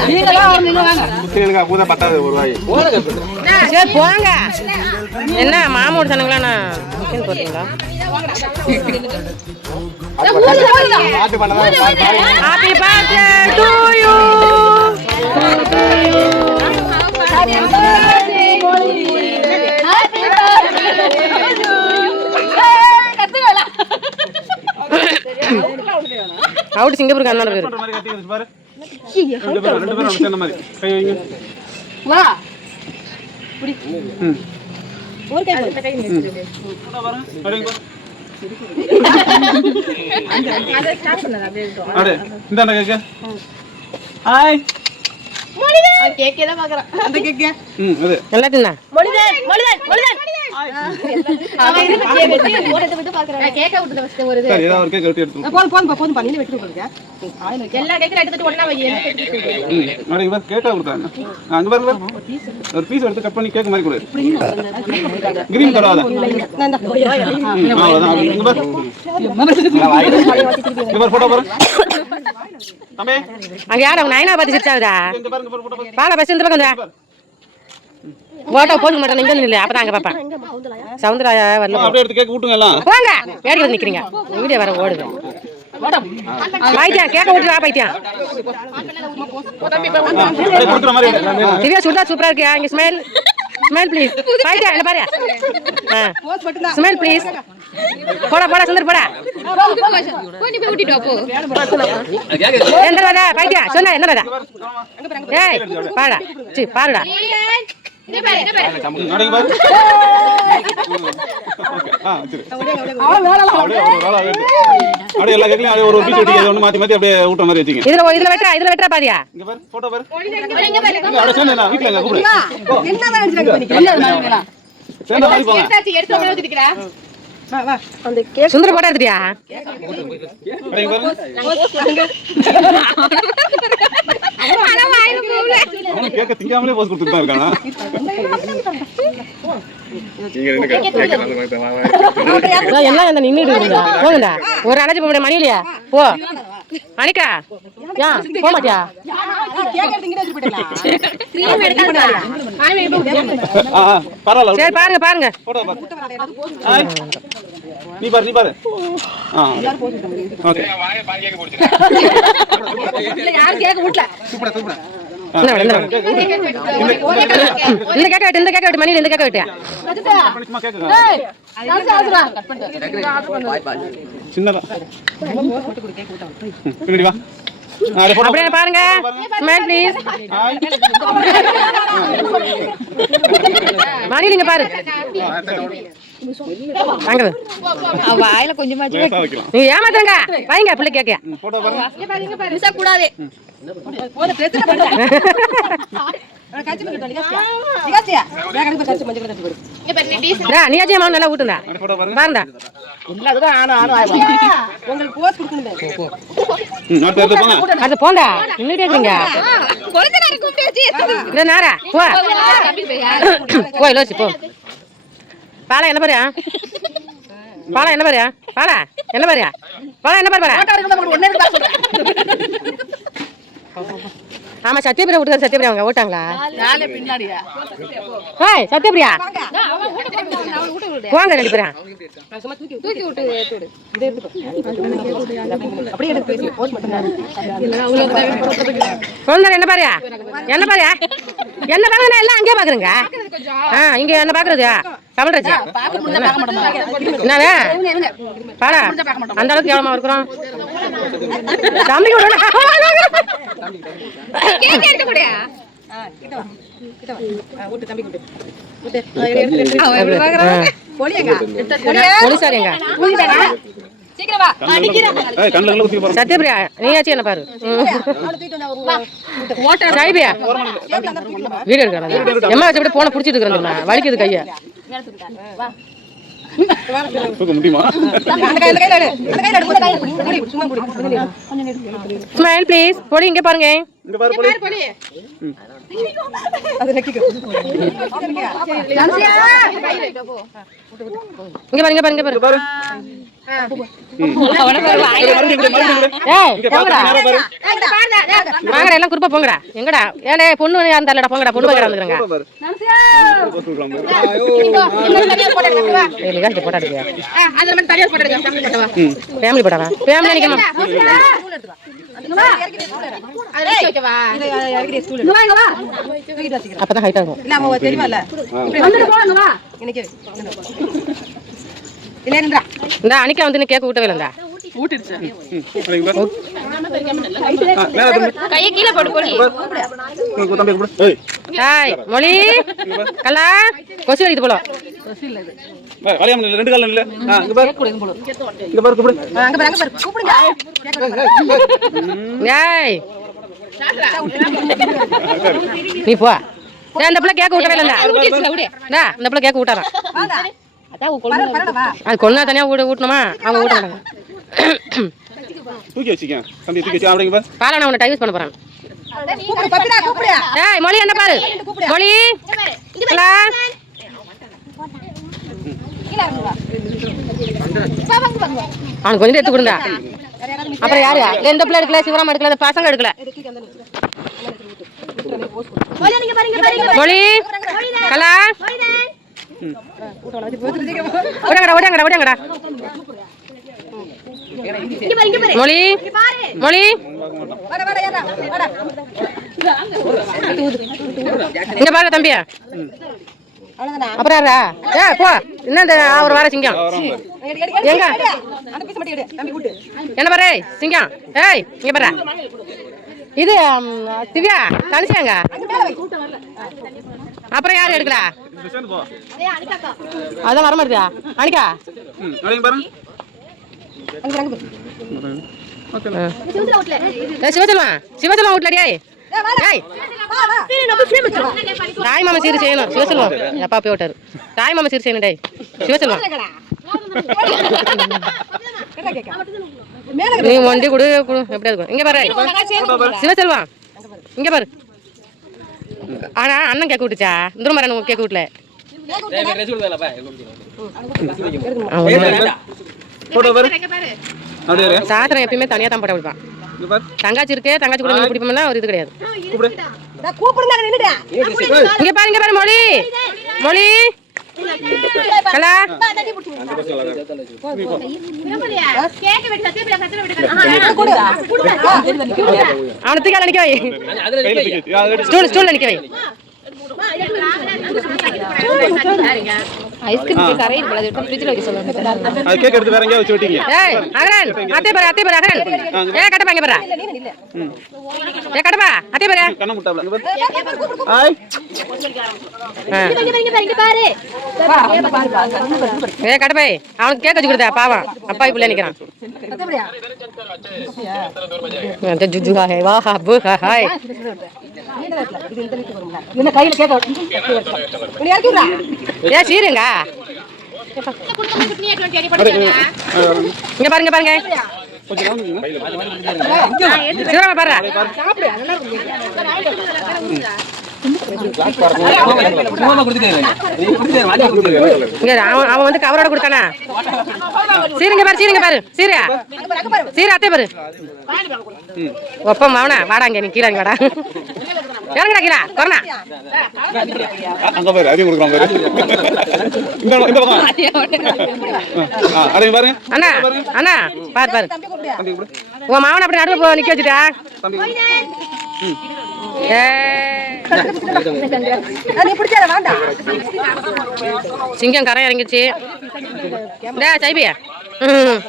குத்தினுங்க பூதா பத்தாது ஒரு ரூபாய் சரி போங்க. என்ன மாமோட சொன்னாங்களா நான் முக்கியம் போட்டீங்களா பாட்டு பண்ணதான் happy birthday to you out சிங்கப்பூருக்கு அண்ணாட கை வா. ம். ஒரு கை போடு. போட்டா பாருங்க அப்படிங்க பாரு அடே இந்தாண்ட கேக்க. ஹாய். கேக்கே தான் பாக்குறான். அந்த கேக்கே. ம் அது. எல்லாத்தையும் தான் மொழிதன் மொழிதன் மொழிதன் ஒரு பீஸ் எடுத்து கட் பண்ணி கேக் மாதிரி கொடு. கிரீன் அங்க யார்? அவங்க நயனா பார்த்து சிரிச்சாவுதா? பஸ் இந்த பக்கம் வந்தா போட்டோ போட்டுக்க மாட்டேன் இங்க இல்லை அப்பதான் அங்க பாப்பேன். சவுந்தராயா வரல அப்படியே எடுத்து கேக் ஊட்டுங்க எல்லாம். போங்க. ஏடி வந்து நிக்கிறீங்க. வீடியோ வர ஓடுது. பைத்தியம் கேட்க பைத்தியம். திவ்யா சூப்பரா இருக்கியா? இங்க ஸ்மெல் ஸ்மெல் ப்ளீஸ் பைத்தியம் என்ன பாரு? ஸ்மெல் ப்ளீஸ் போடா போடா சுந்தர் போடா. எந்த வரா பைத்தியம் சொன்ன என்ன பாடா சி பாருடா. அப்படியே எல்லா கேக்கையும் அப்படியே ஒரு பீஸ் வெட்டி ஒன்று மாற்றி மாற்றி அப்படியே ஊட்டுற மாதிரி வச்சுங்க. இதுல ஒ- இதுல வெட்டா இதுல வெட்டா பாதியா இங்க பாரு போட்டோ பாரு. இங்க அப்படியே சேர்ந்து நான் வீட்டில் எங்க கூப்பிடு. சேர்ந்த மாதிரி போங்க. சுந்தர் போட்டா எடுத்துட்டியா? அப்படியே பாருங்க அவனும் கேட்க திங்காமலே போஸ் கொடுத்துட்டு தான் இருக்கானா? இதோ எல்லாம் அந்த நின்னுட்டு இருக்குங்க? போங்கடா ஒரு அழைச்சி போக மணி இல்லையா? போ. மணிக்கா? ஏன் போக மாட்டியா? ஆ ஆ, பரவாயில்ல. சரி பாருங்க பாருங்க. நீ பாரு நீ பாரு. ஆ ஓகே. சூப்பரா சூப்பரா. ஆ, இந்தா, கேக்க வெட்டு இந்த கேக்க வெட்டு மணியில இந்த சும்மா கேக்குங்க சின்னதா. பின்னாடி வா. அப்படியே பாருங்க. Smile please. மணி நீங்க பாரு. வாங்க வாயில வைக்கலாம். நீங்க ஏமாத்துறங்க? வைங்க பிள்ளை கேக்க. போட்டோ பாருங்க. கூடாது. நீயாச்சும் மாவு நல்லா ஊட்டுந்தா அப்படியே போட்டோ பாருங்க. பாருந்தா உங்களுக்கு போஸ் கொடுக்கணும். ம், அடுத்து எடுத்து போங்க. அது போண்டா நின்றுட்டே இருக்கீங்க. இந்த நேரா போ. போ லோசி போ. பாலா என்ன பாரியா பாலா என்ன பாரியா பாலா என்ன பாரியா பாலா என்ன பாரு ஆமா சத்யபிரியா விட்டுக்காரு சத்யபிரியா அவங்க ஓட்டாங்களா? ஹாய் சத்யபிரியா. போங்க ரெண்டு சுந்தர் என்ன பாரியா என்ன பாரியா என்ன பாக்குறா எல்லாம் அங்கேயே பாக்குறீங்க? ஆ இங்க என்ன பாக்குறது? கமல்ராஜ்? என்னவே பாடா அந்த அளவுக்கு எவ்வளவு இருக்கிறோம். தம்பி போலீஸாரிங்க ஏய் பாருங்க சத்யபிரியா நீயாச்சும் என்ன பாரு? சாய்பியா வீடு எடுக்கலாம் எம்மா வச்சு போன பிடிச்சிட்டு இருக்கிறேன் வலிக்குது கையை. தூக்க முடியுமா? Smile please. பொடி இங்க பாருங்க. இங்க பாரு போலி ம். வாங்கடா எல்லாம் குரூப்பா போங்கடா. எங்கடா? ஏடே பொண்ணு யாரும் தரலடா போங்கடா பொண்ணு வைக்கிறா வந்துருங்க. ஃபேமிலி போட்டவா. ஃபேமிலி நிக்கமா. அப்பதான் ஹைட் ஆகும் இந்த அனிக்கா வந்து கேக் ஊட்டவே திரும்பு. கையை கீழே போடு போடி உனக்கு தம்பி கூப்பிடு. ஏய், ஹாய் மொழி. கல்லா கொசு அடிக்குது போல. இல்ல, ரெண்டு காலம் இல்ல. இங்க பாரு. இங்க பாரு, கூப்பிடு. ஏய் நீ போ. அந்த பிள்ளை டா இந்த பிள்ளை அது கொண்டா தனியா ஊட ஊட்டணுமா அவங்க ஊட்ட மாட்டாங்க தூக்கி வச்சுக்க. தம்பி தூக்கி வச்சு, அப்படிங்க பாரு. நான் உன்னை டைவர்ஸ் பண்ண போறேன். ஏய் மொழி என்ன பாரு? மொழி? அவனுக்கு கொஞ்சம் எடுத்து கொடுங்க. அப்புறம் யாரு? இந்த பிள்ளை எடுக்கல? சிவராம எடுக்கல? இந்த பசங்க எடுக்கல. நீங்க பாருங்க பாருங்க. மொழி? கலா ஓடியாங்கடா ஓடியாங்கடா ஓடியாங்கடா மொழி? மொழி? இங்க பாரு தம்பியா. அப்புறம் யாரா ஏ போ. என்ன இந்த ஒரு வார சிங்கம்? எங்க? என்ன பாரு சிங்கம்? ஏய் இங்க பாரு. இது திவ்யா தனிச்சாங்க அப்புறம் யார் எடுக்கல? அதான் வர மாட்டியா அனிக்கா ம், அப்படிங்க பாரு. ஓகே. தாய் மாமா சீர் செய்யணும். சிவசெல்வம் அப்பா போய் விட்டாரு தாய் மாமா சீர் செய்யணும் டாய். சிவசெல்வம் நீ ஒண்டி கொடு எப்படியா இருக்கும் இங்க பாரு. சிவசெல்வம் இங்க பாரு. ஆனா அண்ணன் கேட்க விட்டுச்சா? இந்த மாதிரி கேட்க விட்டல. சாத்திரம் எப்பயுமே தனியா தான் போட பாரு. தங்காச்சி இருக்கே தங்காச்சி கூட பிடிப்போம்னா ஒரு இது கிடையாது. இங்க பாரு இங்க பாரு மொழி. மொழி. அவனை தூக்கி நிக்க வை. ஸ்டூல் ஸ்டூல்ல நிக்க வை ஐஸ்கிரீம் கரை இருக்கு ஃப்ரிட்ஜ்ல வைக்க சொல்லுங்க அது கேக் எடுத்து வேற எங்கேயாவது வச்சு விட்டீங்க. ஏய் அகரன் அத்தை பாரு அத்தை பாரு அகரன் ஏ கட்டப்பா இங்க பாரு ம். ஏ கட்டப்பா அத்தை பாரு கண்ணை முட்டாப்ல. இங்க பாரு. ஹாய். ஆ. இங்க பாரு இங்க பாரு ஏ கட்டப்பாய் அவனுக்கு கேக் வச்சு கொடுத்தா பாவம் அப்பா இப்படி நிக்கிறான் ஜு, ஜு, ஜு, ஹாய், வா, ஹா, ஹாய். ஏ சீருங்க குடும்பம் நீ 20 அடி படிச்சாங்க இங்க பாருங்க பாருங்க. சிவராம பாரு இங்க அவன் அவன் வந்து கவரோட கொடுத்தானா? சீருங்க பாரு சீருங்க பாரு. சீரா. சீரா அத்தை பாரு. ஒப்பம் அவனா. வாடா இங்க நீ கீழே இறங்கி வாடா. இறங்குடா கீழே கொரோனா. அங்க பாரு, அதையும் கொடுக்குறான் பாரு. இந்த பக்கம், இந்த பக்கம். ஆ, அதையும் பாருங்க. அண்ணா அண்ணா பாரு பாரு. தம்பி கூப்பிடு. உன் மாவனை அப்படி நடுவு போ நிக்க வச்சுட்டா. சிங்கம் கரை இறங்கிச்சு சைபியா. ம்.